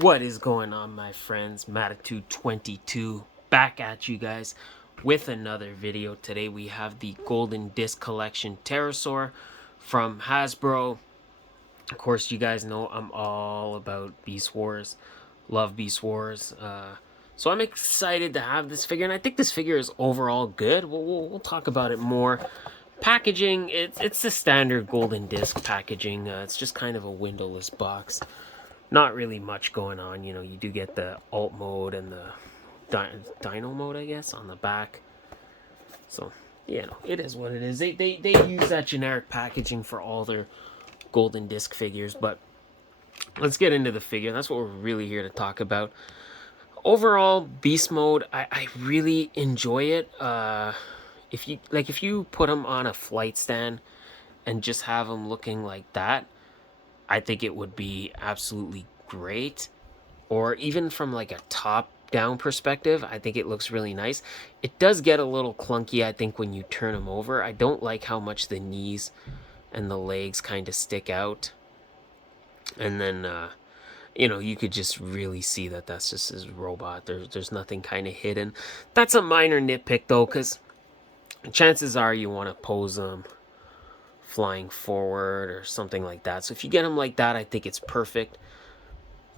What is going on, my friends? Matitude22 back at you guys with another video. Today we have the Golden Disc Collection Terrorsaur from Hasbro. Of course, you guys know I'm all about Beast Wars. Love Beast Wars. So I'm excited to have this figure, and I think this figure is overall good. We'll talk about it more. Packaging, it's the standard Golden Disc packaging. It's just kind of a windowless box. Not really much going on. You know, you do get the alt mode and the dino mode, I guess, on the back. So, you know, it is what it is. They use that generic packaging for all their Golden Disc figures, but let's get into the figure. That's what we're really here to talk about. Overall, beast mode, I really enjoy it. If you put them on a flight stand and just have them looking like that, I think it would be absolutely great. Or even from like a top down perspective, I think it looks really nice. It does get a little clunky, I think, when you turn them over. I don't like how much the knees and the legs kind of stick out. And then you know, you could just really see that that's just his robot. There's nothing kind of hidden. That's a minor nitpick though, because chances are you want to pose them flying forward or something like that. So if you get them like that, I think it's perfect.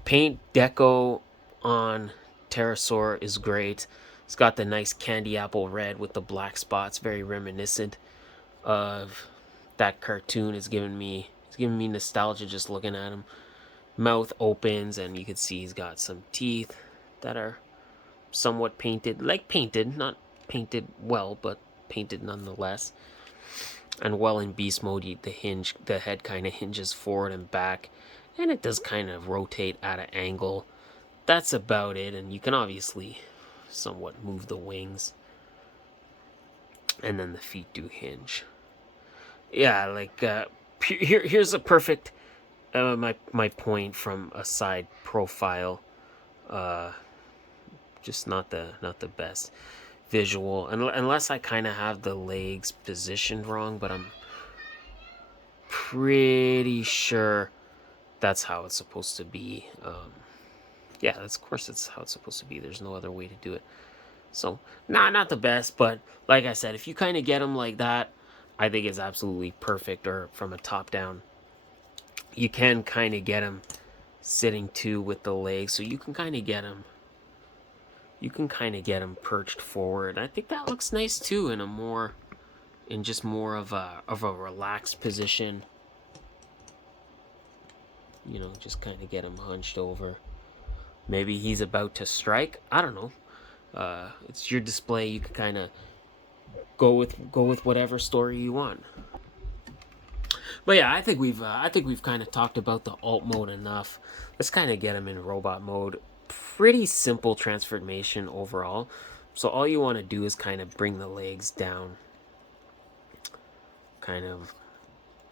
Paint Deco on Terrorsaur is great. It's got the nice candy apple red with the black spots, very reminiscent of that cartoon. It's giving me nostalgia just looking at him. Mouth opens and you can see he's got some teeth that are somewhat painted, not painted well, but painted nonetheless. And while in beast mode, the head kind of hinges forward and back, and it does kind of rotate at an angle. That's about it, and you can obviously somewhat move the wings, and then the feet do hinge. Yeah, like here's a perfect my point from a side profile. Just not the best visual, unless I kind of have the legs positioned wrong, but I'm pretty sure that's how it's supposed to be. Yeah, of course it's how it's supposed to be. There's no other way to do it. So, not the best, but like I said, if you kind of get them like that, I think it's absolutely perfect. Or from a top down, you can kind of get them sitting too with the legs, so you can kind of get them. You can kind of get them perched forward. I think that looks nice too in just more of a relaxed position. You know, just kind of get him hunched over. Maybe he's about to strike. I don't know. It's your display. You can kind of go with whatever story you want. But yeah, I think we've kind of talked about the alt mode enough. Let's kind of get him in robot mode. Pretty simple transformation overall. So all you want to do is kind of bring the legs down, kind of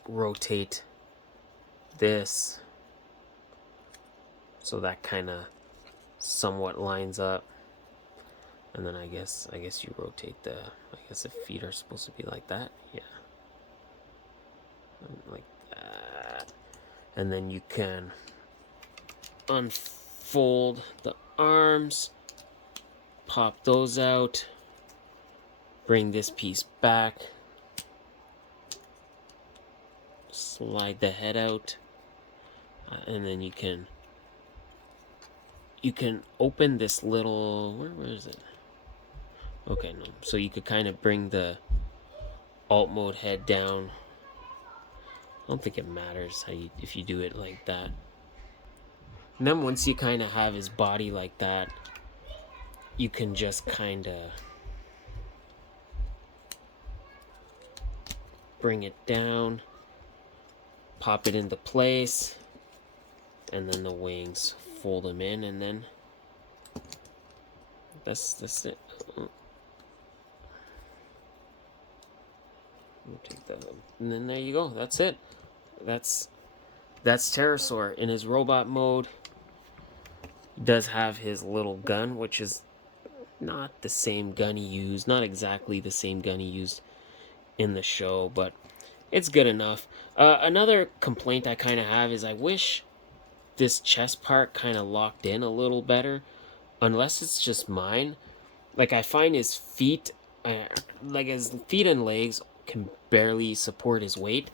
rotate this so that kind of somewhat lines up, and then I guess you rotate the feet are supposed to be like that. Yeah, like that. And then you can unfold the arms, pop those out, bring this piece back, slide the head out, and then you can open this little, where is it? Okay, no. So you could kind of bring the alt mode head down. I don't think it matters if you do it like that. And then once you kind of have his body like that, you can just kind of bring it down, pop it into place, and then the wings, fold them in, and then that's it. Take that, and then there you go. That's it. That's Terrorsaur in his robot mode. He does have his little gun, which is not the same gun he used, not exactly the same gun he used in the show, but it's good enough. Another complaint I kind of have is I wish this chest part kind of locked in a little better, unless it's just mine. Like, I find his feet, like his feet and legs can barely support his weight,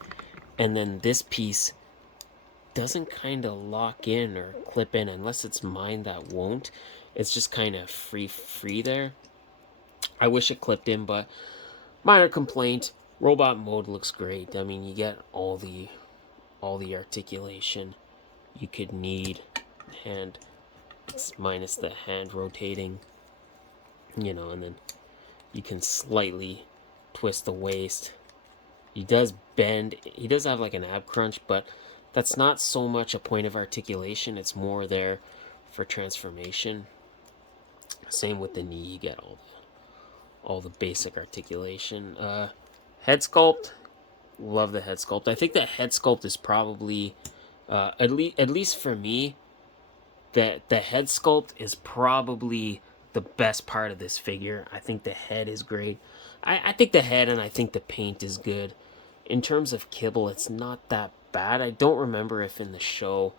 and then this piece doesn't kind of lock in or clip in, unless it's mine that won't. It's just kind of free there. I wish it clipped in, but minor complaint. Robot mode looks great. I mean, you get all the articulation you could need. Hand, it's minus the hand rotating, you know, and then you can slightly twist the waist. He does bend. He does have like an ab crunch, but that's not so much a point of articulation. It's more there for transformation. Same with the knee. You get all the basic articulation. Head sculpt. Love the head sculpt. I think the head sculpt is probably, at least for me, that the head sculpt is probably the best part of this figure. I think the head is great. I think the head and I think the paint is good. In terms of kibble, it's not that bad. I don't remember if in the show,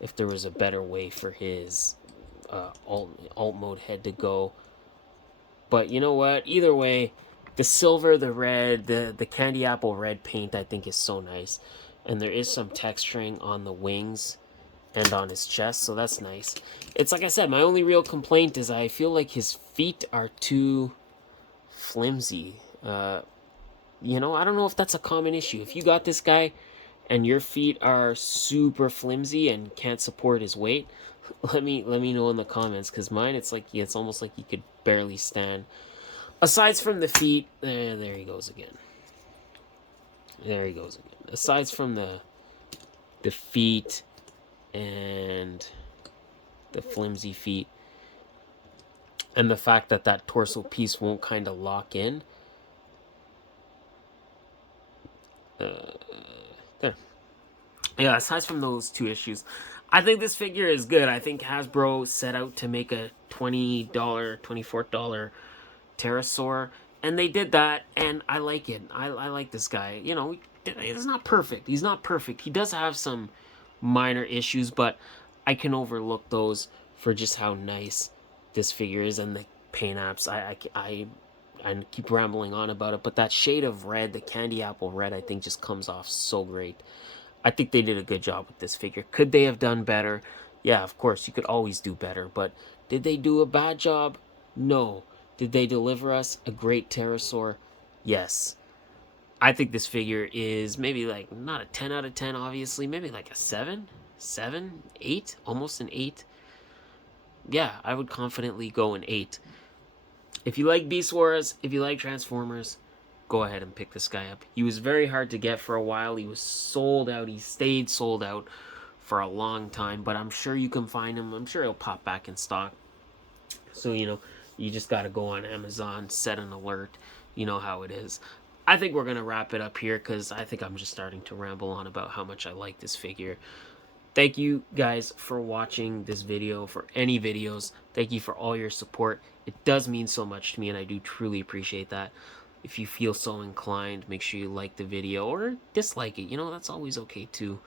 if there was a better way for his alt mode head to go. But you know what? Either way, the silver, the red, the candy apple red paint I think is so nice. And there is some texturing on the wings and on his chest, so that's nice. It's like I said, my only real complaint is I feel like his feet are too flimsy. You know, I don't know if that's a common issue. If you got this guy and your feet are super flimsy and can't support his weight, let me know in the comments, because mine, it's almost like you could barely stand. Aside from the feet, there he goes again. There he goes again. Aside from the feet and the flimsy feet, and the fact that that torso piece won't kind of lock in. There. Yeah, aside from those two issues, I think this figure is good. I think Hasbro set out to make a $20, $24 Terrorsaur, and they did that, and I like it. I like this guy. You know, he's not perfect. He's not perfect. He does have some minor issues, but I can overlook those for just how nice this figure is, and the paint apps. I keep rambling on about it, but that shade of red, the candy apple red, I think just comes off so great. I think they did a good job with this figure. Could they have done better? Yeah, of course, you could always do better, but did they do a bad job? No. Did they deliver us a great Terrorsaur? Yes. I think this figure is maybe like, not a 10 out of 10, obviously, maybe like a 7, 8, almost an 8. Yeah, I would confidently go an 8. If you like Beast Wars, if you like Transformers, go ahead and pick this guy up. He was very hard to get for a while. He was sold out. He stayed sold out for a long time, but I'm sure you can find him. I'm sure he'll pop back in stock. So, you know, you just got to go on Amazon, set an alert. You know how it is. I think we're going to wrap it up here, because I think I'm just starting to ramble on about how much I like this figure. Thank you guys for watching this video, for any videos. Thank you for all your support. It does mean so much to me, and I do truly appreciate that. If you feel so inclined, make sure you like the video or dislike it. You know, that's always okay too.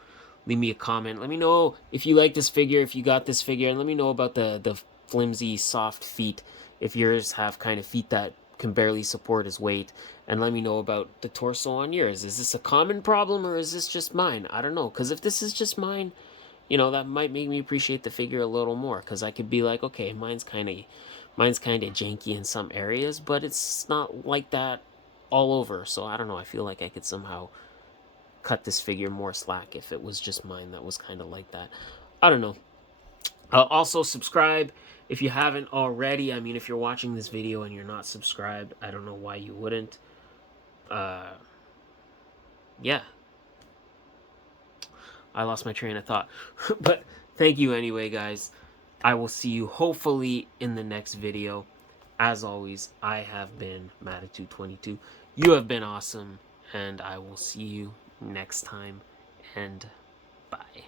Leave me a comment. Let me know if you like this figure, if you got this figure, and let me know about the flimsy, soft feet. If yours have kind of feet that can barely support his weight. And let me know about the torso on yours. Is this a common problem, or is this just mine? I don't know, because if this is just mine, you know, that might make me appreciate the figure a little more, because I could be like, okay, mine's kind of janky in some areas, but it's not like that all over. So I don't know, I feel like I could somehow cut this figure more slack if it was just mine that was kind of like that. I don't know. Also, subscribe if you haven't already. I mean, if you're watching this video and you're not subscribed, I don't know why you wouldn't. Yeah. I lost my train of thought. But thank you anyway, guys. I will see you hopefully in the next video. As always, I have been Matitude22. You have been awesome, and I will see you next time, and bye.